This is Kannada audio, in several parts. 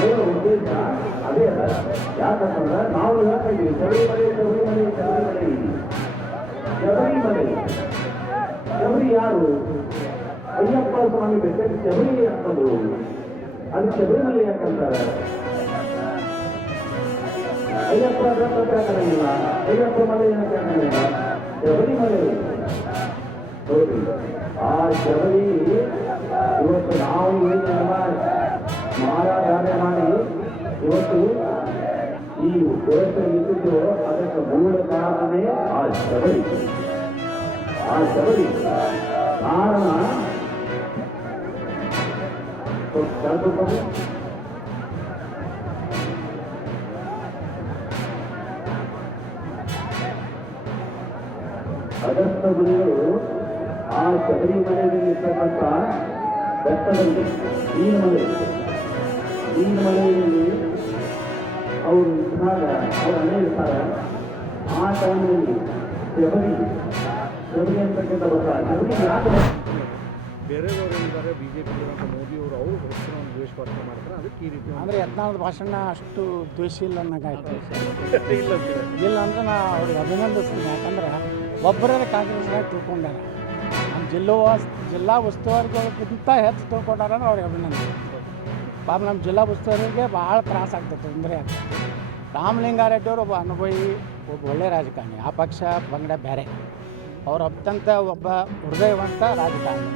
ಹೇಳೋ ಉದ್ದೇಶ ಅದೇ ಅಲ್ಲ. ಯಾಕಂತಂದ್ರೆ ನಾವು ಹೇಳ್ತಾ ಇದ್ದೀವಿ ಶಬರಿಮಲೆ ಶಬರಿಮಲೆ ಶಬರಿಮಲೆ ಶಬರಿಮಲೆ. ಶಬರಿ ಯಾರು? ಅಯ್ಯಪ್ಪ ಸ್ವಾಮಿ ಬೆಟ್ಟ ಶಬರಿ ಅಂತಂದ್ರು. ಅದು ಶಬರಿಮಲೆ ಯಾಕಂತಾರೆ? ಅಯ್ಯಪ್ಪ ವ್ರತ ಯಾಕಂಗಿಲ್ಲ, ಅಯ್ಯಪ್ಪ ಮಲೆ ಯಾಕಂಗಿಲ್ಲ, ಶಬರಿಮಲೆ ನೋಡ್ರಿ. ಆ ಶಬರಿ ಇವತ್ತು ನಾವು ಮಾರಾಟ ಮಾಡಿ ಇವತ್ತು ಈ ವ್ಯವಸ್ಥೆ ನಿಂತಿದ್ದು ಅದಕ್ಕೆ ಮೂಲ ಕಾರಣನೇ ಆ ಶಬರಿ. ಆ ಶಬರಿ ಕಾರಣ ಅಗಸ್ತ ಮುನಿಗಳು ಆ ಶಬರಿಮಲೆಯಲ್ಲಿರ್ತಕ್ಕಂಥ ಬೆಟ್ಟದಲ್ಲಿ ನೀಲಮಲೆಯಲ್ಲಿ ಅವರು ಇದ್ದಾಗ ಅವ್ರು ಅಲ್ಲೇ ಇರ್ತಾರೆ. ಆ ಟೈಮ್ನಲ್ಲಿ ಶಬರಿ ಅಂತಕ್ಕಂಥ ಶಬರಿ ಯಾಕೆ ಬೇರೆಯವರು ಏನಿದ್ದಾರೆ ಬಿ ಜೆ ಪಿ ಮೋದಿಯವರು ಅವರು ದ್ವೇಷ ಭಾಷಣ ಮಾಡ್ತಾರೆ. ಅದಕ್ಕೆ ಈ ರೀತಿ ಅಂದರೆ ಯತ್ನಾಳದ ಭಾಷಣ ಅಷ್ಟು ದ್ವೇಷ ಇಲ್ಲ ಅನ್ನೋಂಗಾಯ್ತು. ಇಲ್ಲ ಇಲ್ಲ ಅಂದರೆ ನಾ ಅವ್ರಿಗೆ ಅಭಿನಂದಿಸ್ತೀನಿ. ಯಾಕಂದ್ರೆ ಒಬ್ಬರೇ ಕಾಂಗ್ರೆಸ್ನಾಗ ತಿಳ್ಕೊಂಡಾರ. ನಮ್ಮ ಜಿಲ್ಲಾ ಉಸ್ತುವಾರಿಗಳಿಗಿಂತ ಹೆಚ್ಚು ತಿಳ್ಕೊಂಡಾರ ಅಂದ್ರೆ ಅವ್ರಿಗೆ ಅಭಿನಂದನೆ. ಪಾಪ ನಮ್ಮ ಜಿಲ್ಲಾ ಉಸ್ತುವಾರಿಗೆ ಭಾಳ ತ್ರಾಸ ಆಗ್ತದೆ, ತೊಂದರೆ ಆಗ್ತದೆ. ರಾಮಲಿಂಗಾರೆಡ್ಡಿಯವರು ಒಬ್ಬ ಅನುಭವಿ, ಒಬ್ಬ ಒಳ್ಳೆಯ ರಾಜಕಾರಣಿ. ಆ ಪಕ್ಷ ಪಂಗಡ ಬೇರೆ, ಅವ್ರು ಅತ್ಯಂತ ಒಬ್ಬ ಹೃದಯವಂತ ರಾಜಕಾರಣಿ.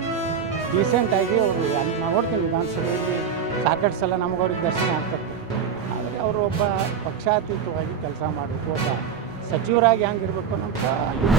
ಡೀಸೆಂಟಾಗಿ ಅವರು ನಾವು ನೋಡ್ತೀನಿ ವಿಧಾನಸಭೆಯಲ್ಲಿ ಸಾಕಷ್ಟು ಸಲ ನಮಗೆ ಅವ್ರಿಗೆ ದರ್ಶನ ಆಗ್ತದೆ. ಆದರೆ ಅವರು ಒಬ್ಬ ಪಕ್ಷಾತೀತವಾಗಿ ಕೆಲಸ ಮಾಡಬೇಕು, ಒಬ್ಬ ಸಚಿವರಾಗಿ ಹೆಂಗಿರ್ಬೇಕು ಅಂತ